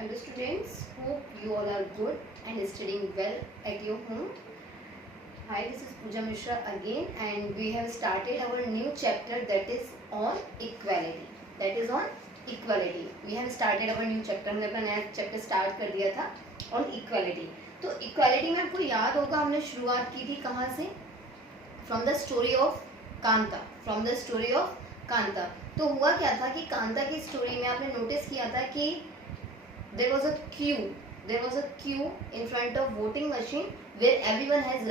Hello students, hope you all are good and studying well at your home. Hi, this is Pooja Mishra again and we have started our new chapter that is on equality. That is on equality. We have started our new chapter. हमने अपना नया chapter start कर दिया था on equality. तो equality में आपको याद होगा हमने शुरुआत की थी कहाँ से? From the story of Kanta. From the story of Kanta. तो हुआ क्या था कि कांता की स्टोरी में आपने नोटिस किया था कि there was a queue in front of voting machine where everyone has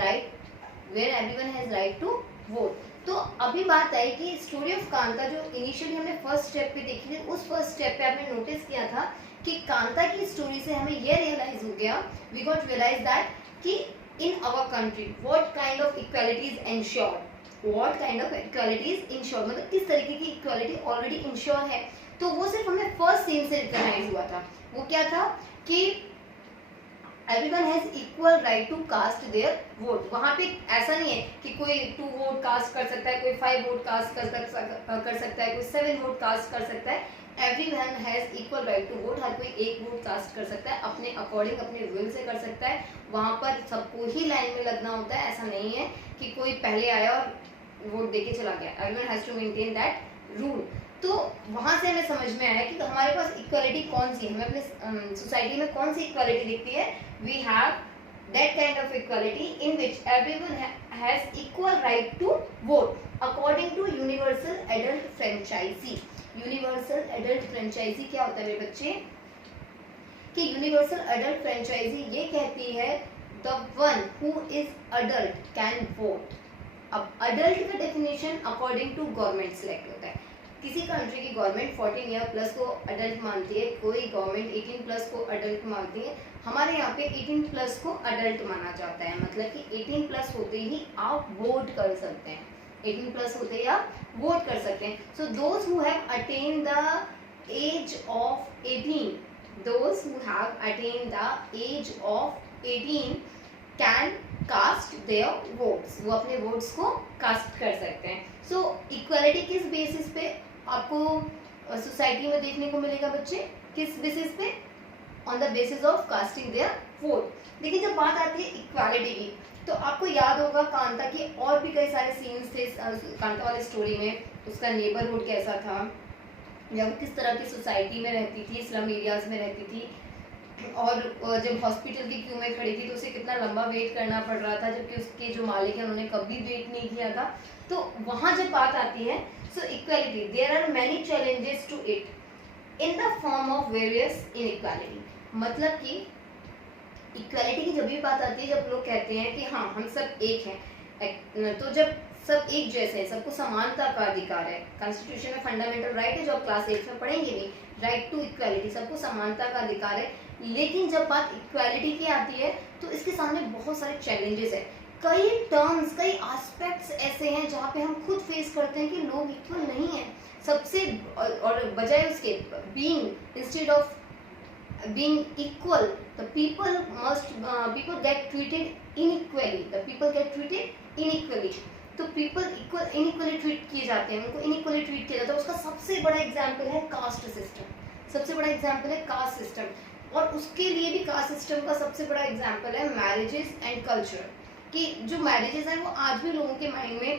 right to vote. तो अभी बात आई कि स्टोरी ऑफ कांता जो इनिशियली हमने फर्स्ट स्टेप पे देखी थी, उस फर्स्ट स्टेप पे आपने नोटिस किया था कि कांता की स्टोरी से हमें ये रियलाइज हो गया, वी गॉट रियलाइज दैट कि in our country what kind of equality is insured, मतलब किस तरीके की इक्वालिटी ऑलरेडी इंश्योर है. तो वो सिर्फ हमें फर्स्ट सीन से रिकॉग्नाइज हुआ था. वो क्या था कि everyone has equal right to cast their vote. वहां पे ऐसा नहीं है कि कोई 2 वोट कास्ट कर सकता है, कोई 5 वोट कास्ट कर सकता है, कोई 7 वोट कास्ट कर सकता है. Everyone has equal right to vote. हर कोई 1 वोट कास्ट कर सकता है, अपने अकॉर्डिंग अपने विल से कर सकता है. वहां पर सबको ही लाइन में लगना होता है. ऐसा नहीं है कि कोई पहले आया और वोट देके चला गया. Everyone has to maintain that rule. तो वहां से हमें समझ में आया कि हमारे पास इक्वालिटी कौन सी है, हमें अपने सोसाइटी में कौन सी इक्वालिटी दिखती है. We have that kind of equality in which everyone has equal right to vote according to universal adult franchise. Universal adult franchise क्या होता है मेरे बच्चे? कि यूनिवर्सल एडल्ट फ्रेंचाइजी ये कहती है the one who is adult can vote. अब अडल्ट का definition according to government select होता है. किसी कंट्री की गवर्नमेंट 14 ईयर प्लस को अडल्ट मानती है, कोई गवर्नमेंट 18 प्लस को अडल्ट मानती है. हमारे यहाँ पे 18 प्लस को अडल्ट माना जाता है, मतलब कि 18 प्लस होते ही आप वोट कर सकते हैं. 18 प्लस होते ही आप वोट कर सकते हैं. So those who have attain the age of 18, those who have attain the age of 18 can cast their votes. वो अपने वोट्स को कास्ट कर सकते हैं. सो इक्वालिटी किस बेसिस पे आपको सोसाइटी में देखने को मिलेगा बच्चे? किस बेसिस पे? On the basis of casting their vote. देखिए जब बात आती है इक्वालिटी की तो आपको याद होगा कांता के और भी कई सारे सीन्स थे कांता वाली स्टोरी में. उसका नेबरहुड कैसा था, या वो किस तरह की सोसाइटी में रहती थी, स्लम एरियाज में रहती थी, और जब हॉस्पिटल की क्यू में खड़ी थी तो उसे कितना लंबा वेट करना पड़ रहा था, जबकि उसके जो मालिक हैं उन्होंने कभी वेट नहीं किया था. तो वहां जब बात आती है so equality, there are many challenges to it in the form of various inequality. मतलब कि इक्वालिटी की जब भी बात आती है, जब लोग कहते हैं कि हाँ हम सब एक हैं, तो जब सब एक जैसे हैं, सबको समानता का अधिकार है. कॉन्स्टिट्यूशन में फंडामेंटल राइट है जो आप क्लास 8 में पढ़ेंगे नहीं, राइट टू इक्वालिटी, सबको समानता का अधिकार है. लेकिन जब बात इक्वालिटी की आती है तो इसके सामने बहुत सारे चैलेंजेस है. कई टर्म्स, कई एस्पेक्ट्स ऐसे हैं जहाँ पे हम खुद फेस करते हैं कि लोग इक्वल नहीं है सबसे, और बजाय उसके being, instead of being equal, the people get treated inequally. तो people inequally treat किए जाते हैं, उनको inequally treat किया जाता है. उसका सबसे बड़ा एग्जाम्पल है कास्ट सिस्टम. सबसे बड़ा एग्जाम्पल है कास्ट सिस्टम. और उसके लिए भी कास्ट सिस्टम का सबसे बड़ा एग्जाम्पल है मैरिजेस एंड कल्चर. कि जो मैरिजेस हैं वो आज भी लोगों के माइंड में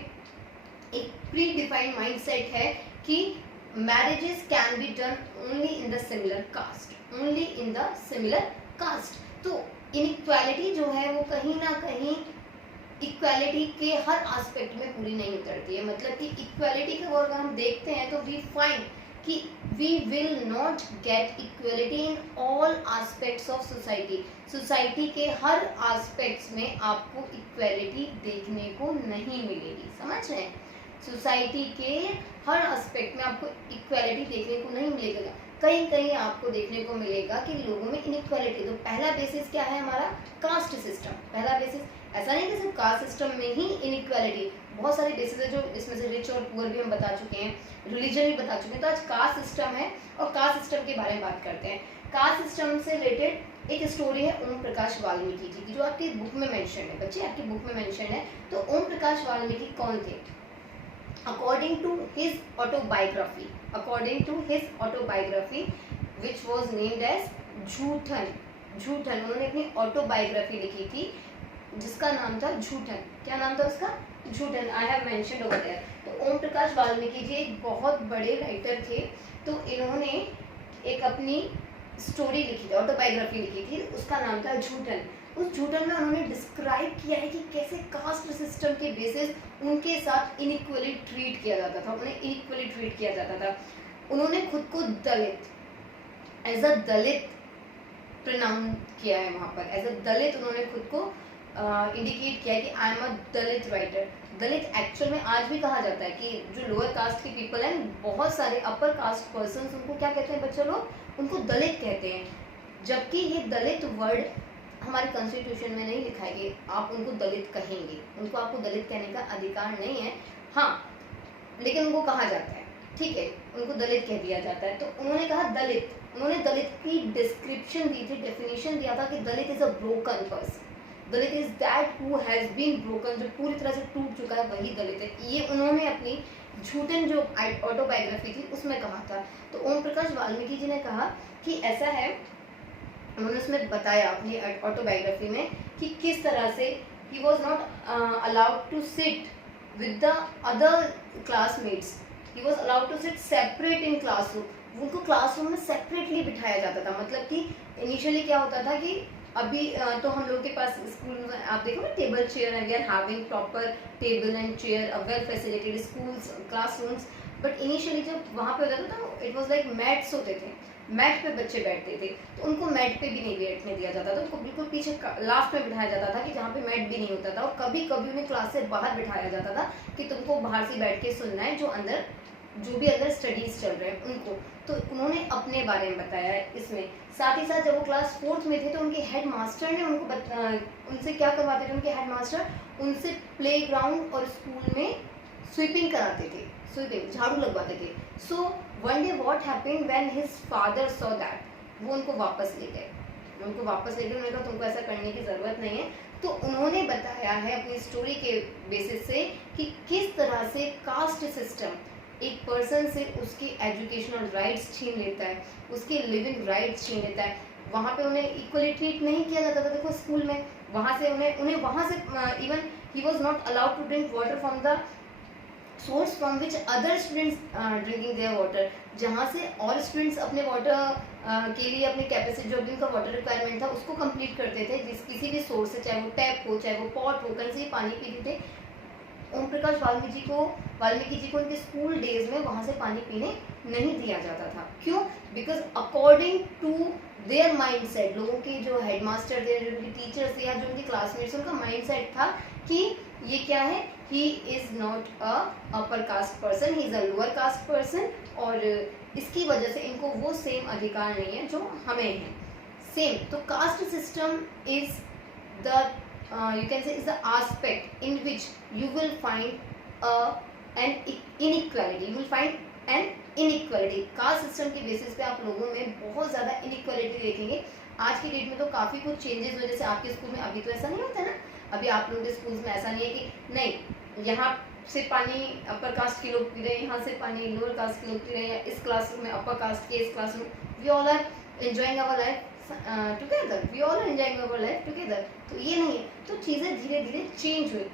एक प्री डिफाइंड माइंड सेट है कि marriages can be done only in the similar caste, only in the similar caste. तो इनइक्वालिटी जो है वो कहीं ना कहीं इक्वालिटी के हर एस्पेक्ट में पूरी नहीं उतरती है. मतलब कि इक्वालिटी को अगर हम देखते हैं तो वी फाइंड कि we will not get equality in all aspects of society. Society के हर एस्पेक्ट्स में आपको इक्वालिटी देखने को नहीं मिलेगी. समझ रहे हैं? सोसाइटी के हर एस्पेक्ट में आपको इक्वालिटी देखने को नहीं मिलेगा. कहीं कहीं आपको देखने को मिलेगा कि लोगों में इनइक्वालिटी. तो पहला बेसिस क्या है हमारा? Caste system. पहला बेसिस. ऐसा नहीं कि सिर्फ कास्ट सिस्टम में ही इनइक्वालिटी, बहुत सारे बेसिस है जो इसमें से रिच और पुअर भी हम बता चुके हैं, रिलीजन भी बता चुके हैं. तो आज कास्ट सिस्टम है और कास्ट सिस्टम के बारे में बात करते हैं. कास्ट सिस्टम से रिलेटेड एक स्टोरी है ओम प्रकाश वाल्मीकि जी की, जो आपकी बुक में मेंशन है. बच्चे आपकी बुक में मेंशन है. तो ओम प्रकाश वाल्मीकि कौन थे? according to his autobiography which was named as Joothan. Joothan, उन्होंने अपनी ऑटोबायोग्राफी लिखी थी जिसका नाम था झूठन। क्या नाम था उसका? Joothan. I have mentioned over there. तो ओम प्रकाश वाल्मीकि जी एक बहुत बड़े राइटर थे, तो इन्होंने एक अपनी स्टोरी लिखी थी, ऑटोबायोग्राफी लिखी थी, उसका नाम था झूठन। उस झूठन में उन्होंने डिस्क्राइब किया है कि कैसे कास्ट सिस्टम के बेसिस उनके साथ इनइक्वली ट्रीट किया जाता था, उन्हें इनइक्वली ट्रीट किया जाता था। उन्होंने खुद को दलित, एज अ दलित प्रनाउन किया है वहाँ पर, एज अ दलित उन्होंने खुद को इंडिकेट किया है कि I am a Dalit writer. Dalit actual में आज भी कहा जाता है कि जो लोअर कास्ट के पीपल हैं, बहुत सारे अपर कास्ट पर्सन उनको क्या कहते हैं बच्चे लोग? उनको दलित कहते हैं। जबकि ये दलित वर्ड हमारे कॉन्स्टिट्यूशन में नहीं लिखा है कि आप उनको दलित कहेंगे, उनको आपको दलित कहने का अधिकार नहीं है, हाँ, लेकिन उनको कहा जाता है, ठीक है, उनको दलित कह दिया जाता है। तो उन्होंने कहा दलित, उन्होंने दलित की डिस्क्रिप्शन दी थी, डेफिनेशन दिया था कि Dalit is a broken person, Dalit is that who has been broken, जो पूरी तरह से टूट चुका है वही दलित है। ये उन्होंने अपनी झूठन जो ऑटोबायोग्राफी थी उसमें कहा था। तो ओम प्रकाश वाल्मीकि जी ने कहा कि ऐसा है, उन्होंने उसमें बताया अपनी ऑटोबायोग्राफी में कि किस तरह से he was not allowed to sit with the other classmates, he was allowed to sit separate in classroom. उनको क्लासरूम में सेपरेटली बिठाया जाता था। मतलब कि इनिशियली क्या होता था कि अभी तो हम लोग के पास स्कूल में आप देखो ना टेबल चेयर है, we are having proper table and chair, well facilitated schools, classrooms, but initially जब वहाँ पे होता था तो इट वाज लाइक मैट्स होते थे, मैट पे बच्चे बैठते थे, तो उनको मैट पे भी नहीं बैठने दिया जाता था, उनको बिल्कुल पीछे लास्ट में बिठाया जाता था कि जहाँ पे मैट भी नहीं होता था। और कभी कभी उन्हें क्लास से बाहर बिठाया जाता था कि तुमको बाहर से बैठ के सुनना है, जो भी अंदर स्टडीज चल रहे हैं उनको। तो उन्होंने अपने बारे में बताया है इसमें। साथ ही साथ जब वो क्लास 4th में थे तो उनके हेड मास्टर ने उनसे क्या करवाते थे, उनके हेड मास्टर उनसे प्लेग्राउंड और स्कूल में स्वीपिंग कराते थे, स्वीपिंग, झाड़ू लगवाते थे। So one day what happened when his father saw that, वो उनको वापस ले गए, उन्होंने कहा तुमको ऐसा करने की ज़रूरत नहीं है। तो उन्होंने बताया है अपनी स्टोरी के बेसिस से कि किस तरह से कास्ट सिस्टम एक पर्सन से उसकी एजुकेशनल राइट्स छीन लेता है, उसके लिविंग राइट्स छीन लेता है। वहाँ पे उन्हें इक्वली ट्रीट नहीं किया जाता था। देखो स्कूल में वहाँ से उन्हें वहाँ से even he was not allowed to drink water from the source from which other students drinking their water, जहाँ से और स्टूडेंट्स अपने वाटर के लिए अपनी कैपेसिटी, जो भी उनका वाटर रिक्वायरमेंट था उसको कंप्लीट करते थे, जिस किसी भी सोर्स से, चाहे वो टैप हो, चाहे वो पॉट हो, कहीं से पानी पीते थे। ओम प्रकाश वाल्मीकि जी को उनके स्कूल डेज में वहाँ से पानी पीने नहीं दिया जाता था। क्यों? Because according to their mind set, लोगों के जो हेडमास्टर थे, जो उनके टीचर्स थे या जो उनके क्लासमेट्स, उनका माइंड सेट था कि ये क्या है, he is not a upper caste person, he is a lower caste person, और इसकी वजह से इनको वो सेम अधिकार नहीं है जो हमें है, सेम। तो caste system is the you can say is the aspect in which you will find an inequality, you will find an inequality। Caste system के बेसिस पे आप लोगों में बहुत ज़्यादा इनइक्वालिटी देखेंगे। आज की डेट में तो काफ़ी कुछ चेंजेस हुए, जैसे आपके स्कूल में अभी तो ऐसा नहीं होता ना, अभी आप लोगों के स्कूल में ऐसा नहीं है कि नहीं यहाँ से पानी अपर कास्ट के लोग पी रहे हैं, यहाँ से पानी लोअर कास्ट के लोग पी रहे हैं, इस क्लासरूम में अपर कास्ट के, इस classroom, we all are enjoying our life together, we all are enjoying our life together. तो ये नहीं है, तो चीज़ें धीरे धीरे चेंज हुई,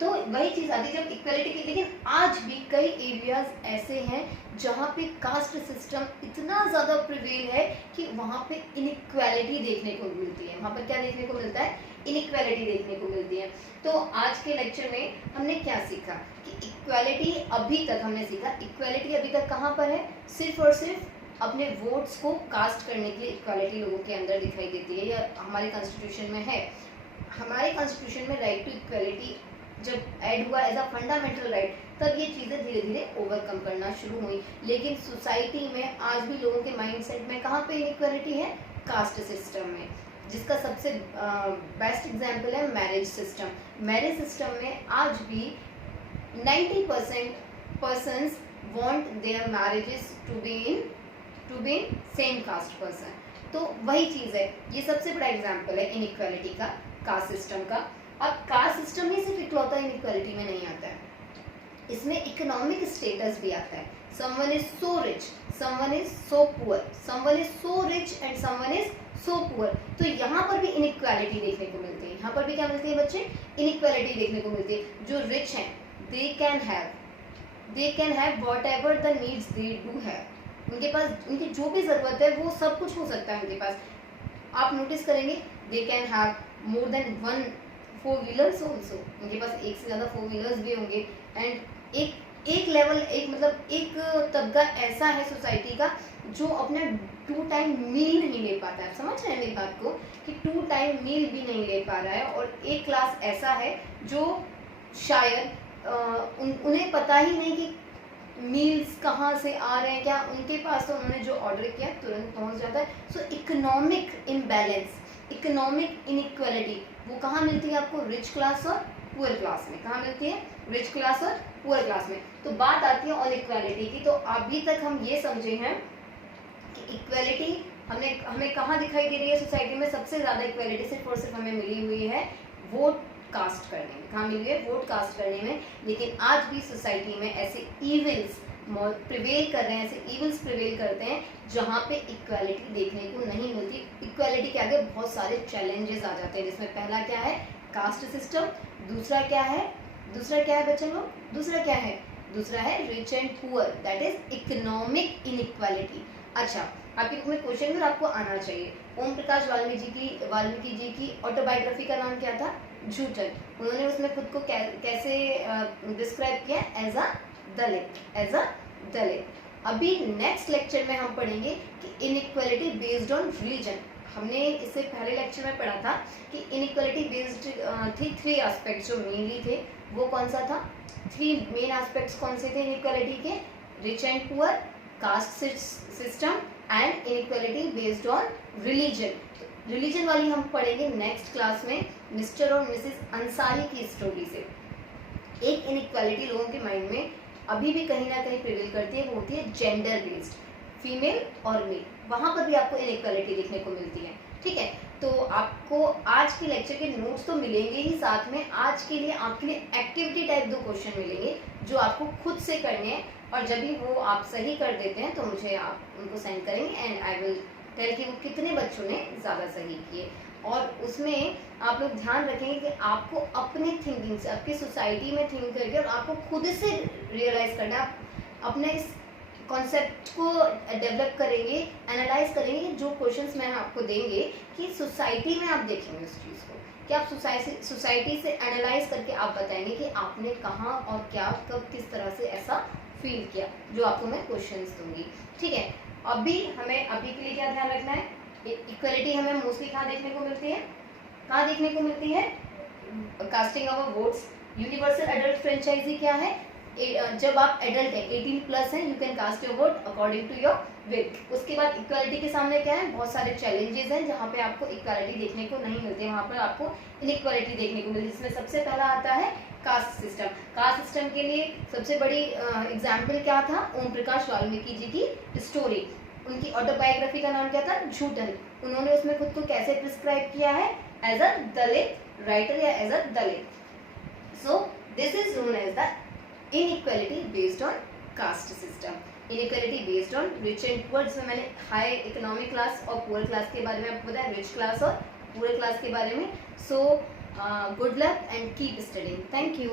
तो वही चीज़ आती जब इक्वलिटी की। लेकिन आज भी कई एरियाज ऐसे हैं जहाँ पे कास्ट सिस्टम इतना ज़्यादा प्रिवेल है कि वहाँ पे इनइक्वालिटी देखने को मिलती है। वहाँ पर क्या देखने को मिलता है? इनइक्वालिटी देखने को मिलती है। तो आज के लेक्चर में हमने क्या सीखा कि इक्वालिटी अभी तक हमने सीखा, इक्वालिटी अभी तक कहाँ पर है? सिर्फ और सिर्फ अपने वोट्स को कास्ट करने के लिए इक्वालिटी लोगों के अंदर दिखाई देती है, या हमारे कॉन्स्टिट्यूशन में है। हमारे कॉन्स्टिट्यूशन में राइट टू इक्वालिटी जब ऐड हुआ एज अ फंडामेंटल राइट, तब ये चीज़ें धीरे धीरे ओवरकम करना शुरू हुई। लेकिन सोसाइटी में आज भी लोगों के माइंडसेट में कहाँ पे इनइक्वालिटी है? कास्ट सिस्टम में, जिसका सबसे बेस्ट एग्जांपल है मैरिज सिस्टम। मैरिज सिस्टम में आज भी 90% persons want their marriages to be in same caste person. तो वही चीज़ है, ये सबसे बड़ा एग्जांपल है इनइक्वालिटी का, कास्ट सिस्टम का। अब कास्ट सिस्टम ही सिर्फ इकलौता इनइक्वालिटी में नहीं आता है, इसमें इकोनॉमिक स्टेटस भी आता है। someone is so rich, someone is so poor, someone is so rich and someone is so poor। तो यहाँ पर भी इनइक्वालिटी देखने को मिलती है। यहाँ पर भी क्या मिलती है बच्चे? इनइक्वालिटी देखने को मिलती है। जो रिच हैं they can have whatever the needs they do have। उनके पास उनकी जो भी ज़रूरत है वो सब कुछ हो सकता है उनके पास। आप नोटिस करेंगे they can have more than one four wheelers also, उनके पास एक से ज़्यादा फोर व्हीलर्स भी होंगे। एंड एक लेवल, एक मतलब एक तबका ऐसा है सोसाइटी का जो अपना 2 टाइम मील नहीं ले पाता है। समझ रहे हैं मेरी बात को कि 2 टाइम मील भी नहीं ले पा रहा है। और एक क्लास ऐसा है जो शायद उन्हें पता ही नहीं कि मील्स कहाँ से आ रहे हैं, क्या उनके पास तो उन्होंने जो ऑर्डर किया तुरंत पहुँच जाता है। सो इकोनॉमिक इम्बैलेंस, इकोनॉमिक इनइक्वालिटी वो कहाँ मिलती है आपको? रिच क्लास और पुअर क्लास में। कहाँ मिलती है? रिच क्लास और पुअर क्लास में। तो बात आती है ऑन इक्वालिटी की। तो अभी तक हम ये समझे हैं कि इक्वालिटी हमें कहाँ दिखाई दे रही है सोसाइटी में? सबसे ज़्यादा इक्वालिटी सिर्फ और सिर्फ हमें मिली हुई है वोट कास्ट करने में। कहाँ मिली है? वोट कास्ट करने में। लेकिन आज भी सोसाइटी में ऐसे इविल्स प्रिवेल कर रहे हैं, ऐसे इविल्स प्रिवेल करते हैं जहाँ पे इक्वालिटी देखने को नहीं मिलती। इक्वालिटी के आगे बहुत सारे चैलेंजेस आ जाते हैं, जिसमें पहला क्या है? Caste system. दूसरा क्या है बच्चे लोग? दूसरा क्या है? दूसरा है rich and poor, that is economic inequality. अच्छा, आपके बुक में क्वेश्चन भी आपको आना चाहिए। ओम प्रकाश वाल्मीकि जी की ऑटोबायोग्राफी का नाम क्या था? झूठन। उन्होंने उसमें खुद को कैसे डिस्क्राइब किया? एज अ दलित। अभी नेक्स्ट लेक्चर में हम पढ़ेंगे कि इनइक्वालिटी बेस्ड ऑन रिलीजन। हमने इससे पहले लेक्चर में पढ़ा था कि इनइक्वालिटी बेस्ड थी 3 एस्पेक्ट्स जो मेनली थे। वो कौन सा था? 3 मेन एस्पेक्ट्स कौन से थे इनइक्वालिटी के? Rich and poor, caste system and inequality based on religion. Religion वाली हम पढ़ेंगे नेक्स्ट क्लास में मिस्टर और मिसेस अंसारी की स्टोरी से। एक इनइक्वालिटी लोगों के माइंड में अभी भी कहीं ना कहीं प्रिवेल करती है, वो होती है जेंडर बेस्ड, फीमेल और मेल। वहां पर भी आपको इनइक्वालिटी देखने को मिलती है। ठीक है, तो आपको आज के लेक्चर के नोट्स तो मिलेंगे ही, साथ में आज के लिए आपके लिए एक्टिविटी टाइप 2 क्वेश्चन मिलेंगे जो आपको खुद से करने हैं। और जब भी वो आप सही कर देते हैं तो मुझे आप उनको सेंड करेंगे एंड आई विल टेल कि वो कितने बच्चों ने ज़्यादा सही किए। और उसमें आप लोग ध्यान रखेंगे कि आपको अपने थिंकिंग से, आपकी सोसाइटी में थिंक करके और आपको खुद से रियलाइज करना है। आप अपने इस कॉन्सेप्ट को डेवलप करेंगे, एनालाइज करेंगे कि जो क्वेश्चंस मैं आपको देंगे कि सोसाइटी में आप देखेंगे उस चीज़ को कि आप सोसाइटी से एनालाइज करके आप बताएंगे कि आपने कहाँ और क्या कब किस तरह से ऐसा फील किया, जो आपको मैं क्वेश्चंस दूंगी। ठीक है, अभी के लिए क्या ध्यान रखना है? इक्वलिटी हमें मोस्टली कहाँ देखने को मिलती है? Casting of votes. Universal adult franchise क्या है? जब आप एडल्ट है, 18 प्लस है, you can cast your vote according to your will. उसके बाद इक्वालिटी के सामने क्या है? बहुत सारे चैलेंजेस हैं जहाँ पे आपको इक्वालिटी देखने को नहीं मिलती है, वहाँ पर आपको इनइक्वालिटी देखने को मिलती है। जिसमें सबसे पहला आता है कास्ट सिस्टम। कास्ट सिस्टम के लिए सबसे बड़ी एग्जाम्पल क्या था? ओम प्रकाश वाल्मीकि जी की स्टोरी। उनकी ऑटोबायोग्राफी का नाम क्या था? झूठन। उन्होंने उसमें खुद को कैसे प्रिस्क्राइब किया है? एज अ दलित राइटर या as a Dalit. So this is known as the inequality based on caste system. Inequality based on rich and poor, जिसमें मैंने हाई इकोनॉमिक क्लास और पुअर क्लास के बारे में आपको बताया, रिच क्लास और पुअर क्लास के बारे में। So good luck and keep studying. Thank you.